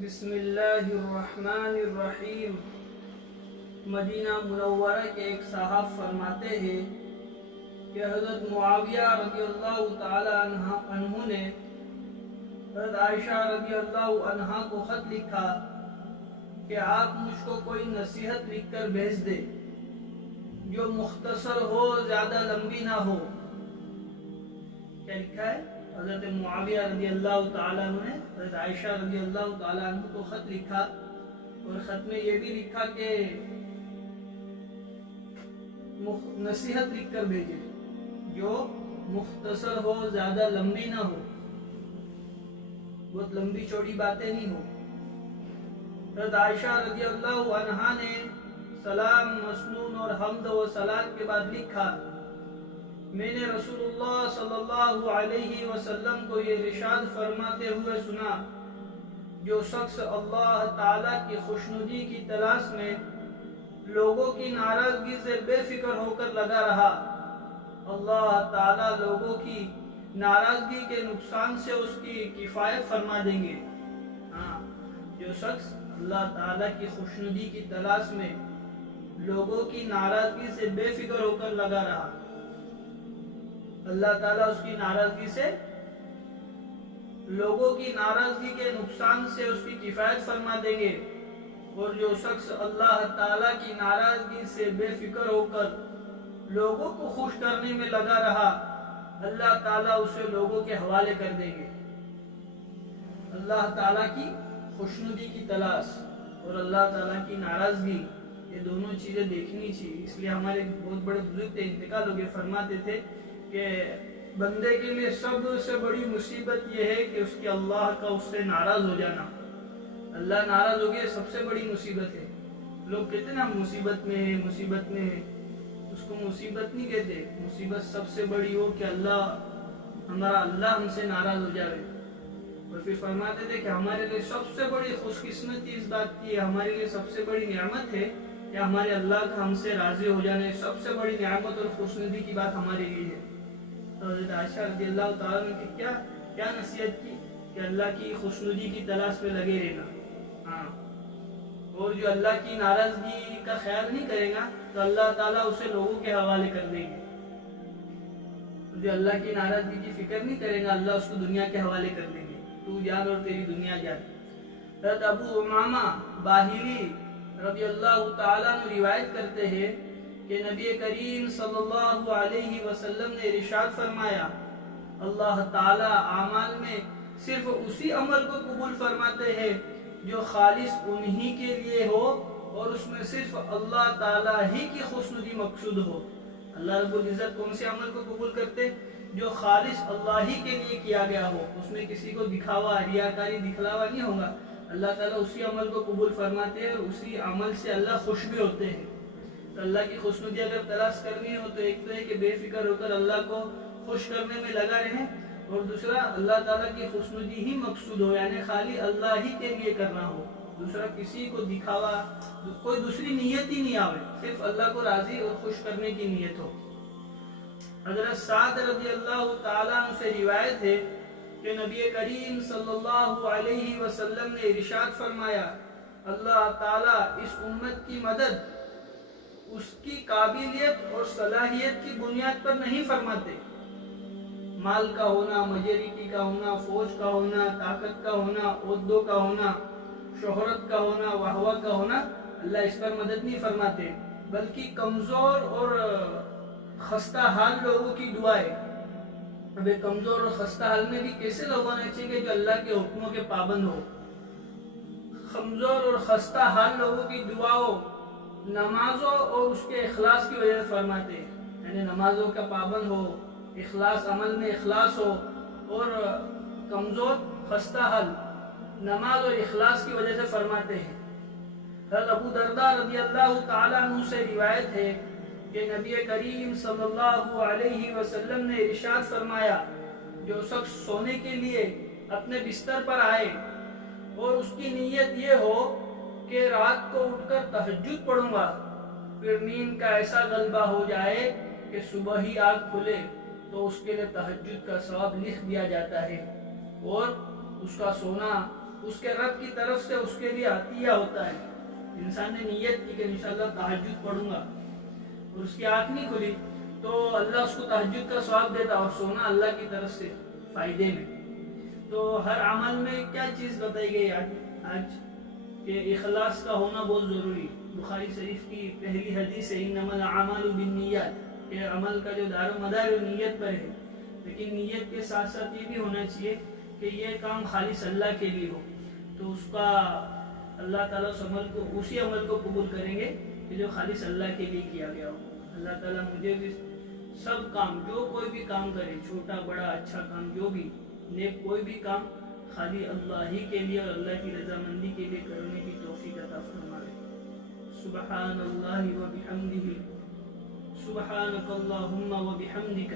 بسم اللہ الرحمن الرحیم۔ مدینہ منورہ کے ایک صاحب فرماتے ہیں کہ حضرت معاویہ رضی اللہ تعالی عنہ نے حضرت عائشہ رضی اللہ عنہ کو خط لکھا کہ آپ مجھ کو کوئی نصیحت لکھ کر بھیج دے جو مختصر ہو، زیادہ لمبی نہ ہو۔ کیا لکھا ہے؟ حضرت معاویہ رضی اللہ تعالیٰ عنہ نے حضرت عائشہ رضی اللہ تعالیٰ عنہ کو خط لکھا، اور خط میں یہ بھی لکھا کہ نصیحت لکھ کر بھیجے جو مختصر ہو، زیادہ لمبی نہ ہو، بہت لمبی چوڑی باتیں نہیں ہو۔ حضرت عائشہ رضی اللہ عنہا نے سلام مسنون اور حمد و صلات کے بعد لکھا، میں نے رسول اللہ صلی اللہ علیہ وسلم کو یہ ارشاد فرماتے ہوئے سنا، جو شخص اللہ تعالیٰ کی خوشنودی کی تلاش میں لوگوں کی ناراضگی سے بے فکر ہو کر لگا رہا، اللہ تعالیٰ لوگوں کی ناراضگی کے نقصان سے اس کی کفایت فرما دیں گے۔ جو شخص اللہ تعالیٰ کی خوشنودی کی تلاش میں لوگوں کی ناراضگی سے بے فکر ہو کر لگا رہا، اللہ تعالیٰ اس کی ناراضگی سے، لوگوں کی ناراضگی کے نقصان سے اس کی کفایت فرما دیں گے۔ اور جو شخص اللہ تعالیٰ کی ناراضگی سے بے فکر ہو کر لوگوں کو خوش کرنے میں لگا رہا، اللہ تعالیٰ اسے لوگوں کے حوالے کر دیں گے۔ اللہ تعالیٰ کی خوشنودی کی تلاش اور اللہ تعالیٰ کی ناراضگی، یہ دونوں چیزیں دیکھنی چاہیے۔ اس لیے ہمارے بہت بڑے بزرگ تھے، انتقال ہو گئے، فرماتے تھے کہ بندے کے لیے سب سے بڑی مصیبت یہ ہے کہ اس کی اللہ کا اس سے ناراض ہو جانا۔ اللہ ناراض ہو گئے، سب سے بڑی مصیبت ہے۔ لوگ کہتے ہیں نا مصیبت میں ہے، مصیبت میں ہے، اس کو مصیبت نہیں کہتے۔ مصیبت سب سے بڑی ہو کہ ہمارا اللہ ہم سے ناراض ہو جائے۔ اور پھر فرماتے تھے کہ ہمارے لیے سب سے بڑی خوش قسمتی اس بات کی ہے، ہمارے لیے سب سے بڑی نعمت ہے کہ ہمارے اللہ کا ہم سے راضی ہو جانے، سب سے بڑی نعمت اور خوشنودی کی بات ہمارے لیے ہے۔ حضرت عائشہ رضی اللہ تعالیٰ نے کیا نصیحت کی کہ اللہ کی خوشنودی کی تلاش میں لگے رہنا۔ اور جو اللہ کی ناراضگی کا خیال نہیں کرے گا تو اللہ تعالیٰ اسے لوگوں کے حوالے کر دیں گے۔ جو اللہ کی ناراضگی کی فکر نہیں کرے گا، اللہ اس کو دنیا کے حوالے کر دیں گے، تو جان اور تیری دنیا جان۔ حضرت ابو امامہ باہلی رضی اللہ تعالیٰ نے روایت کرتے ہیں کہ نبی کریم صلی اللہ علیہ وسلم نے ارشاد فرمایا، اللہ تعالیٰ اعمال میں صرف اسی عمل کو قبول فرماتے ہیں جو خالص انہی کے لیے ہو اور اس میں صرف اللہ تعالیٰ ہی کی خوشنودی مقصود ہو۔ اللہ رب العزت کون سے عمل کو قبول کرتے؟ جو خالص اللہ ہی کے لیے کیا گیا ہو، اس میں کسی کو دکھاوا، ریاکاری، دکھلاوا نہیں ہوگا۔ اللہ تعالیٰ اسی عمل کو قبول فرماتے ہیں اور اسی عمل سے اللہ خوش بھی ہوتے ہیں۔ تو اللہ کی خوشنودی اگر تلاش کرنی ہو تو ایک تو ہے کہ بے فکر ہو کر اللہ کو خوش کرنے میں لگا رہیں، اور دوسرا اللہ تعالیٰ کی خوشنودی ہی مقصود ہو، یعنی خالی اللہ ہی کے لیے کرنا ہو، دوسرا کسی کو دکھاوا، کوئی دوسری نیت ہی نہیں آوے، صرف اللہ کو راضی اور خوش کرنے کی نیت ہو۔ حضرت سعد رضی اللہ تعالیٰ عنہ سے روایت ہے کہ نبی کریم صلی اللہ علیہ وسلم نے ارشاد فرمایا، اللہ تعالیٰ اس امت کی مدد اس کی قابلیت اور صلاحیت کی بنیاد پر نہیں فرماتے۔ مال کا ہونا، میجورٹی کا ہونا، فوج کا ہونا، طاقت کا ہونا، عہدوں کا ہونا، شہرت کا ہونا، واہ کا ہونا، اللہ اس پر مدد نہیں فرماتے، بلکہ کمزور اور خستہ حال لوگوں کی دعائیں۔ اب کمزور اور خستہ حال میں بھی کیسے لوگ ہونے چاہیے جو اللہ کے حکموں کے پابند ہو۔ کمزور اور خستہ حال لوگوں کی دعاؤں نمازوں اور اس کے اخلاص کی وجہ سے فرماتے ہیں، یعنی نمازوں کا پابند ہو، اخلاص، عمل میں اخلاص ہو، اور کمزور خستہ حال نماز اور اخلاص کی وجہ سے فرماتے ہیں۔ حضرت ابو درداء رضی اللہ تعالیٰ عنہ سے روایت ہے کہ نبی کریم صلی اللہ علیہ وسلم نے ارشاد فرمایا، جو شخص سونے کے لیے اپنے بستر پر آئے اور اس کی نیت یہ ہو کہ رات کو اٹھ کر تہجد پڑھوں گا، پھر نیند کا ایسا غلبہ ہو جائے کہ صبح ہی آنکھ کھلے تو اس کے لیے تہجد کا ثواب لکھ دیا جاتا ہے، اور اس کا سونا اس کے رب کی طرف سے اس کے لیے عطیہ ہوتا ہے. انسان نے نیت کی کہ انشاءاللہ تہجد پڑھوں گا اور اس کی آنکھ نہیں کھلی تو اللہ اس کو تہجد کا ثواب دیتا اور سونا اللہ کی طرف سے فائدے میں. تو ہر عمل میں کیا چیز بتائی گئی آج کہ اخلاص کا ہونا بہت ضروری. بخاری شریف کی پہلی حدیث ہے انما الاعمال بالنیات کہ عمل کا جو دار و مدار وہ نیت پر ہے. لیکن نیت کے ساتھ ساتھ یہ بھی ہونا چاہیے کہ یہ کام خالص اللہ کے لیے ہو تو اس کا اللہ تعالیٰ اسی عمل کو قبول کریں گے کہ جو خالص اللہ کے لیے کیا گیا ہو. اللہ تعالیٰ مجھے بھی سب کام جو کوئی بھی کام کرے چھوٹا بڑا اچھا کام جو بھی نیک کوئی بھی کام خالی اللہ ہی کے لیے اور اللہ کی رضامندی کے لیے کرنے کی توفیق عطا فرمائے. سبحان اللہ و بحمدہ سبحانک اللہم و بحمدک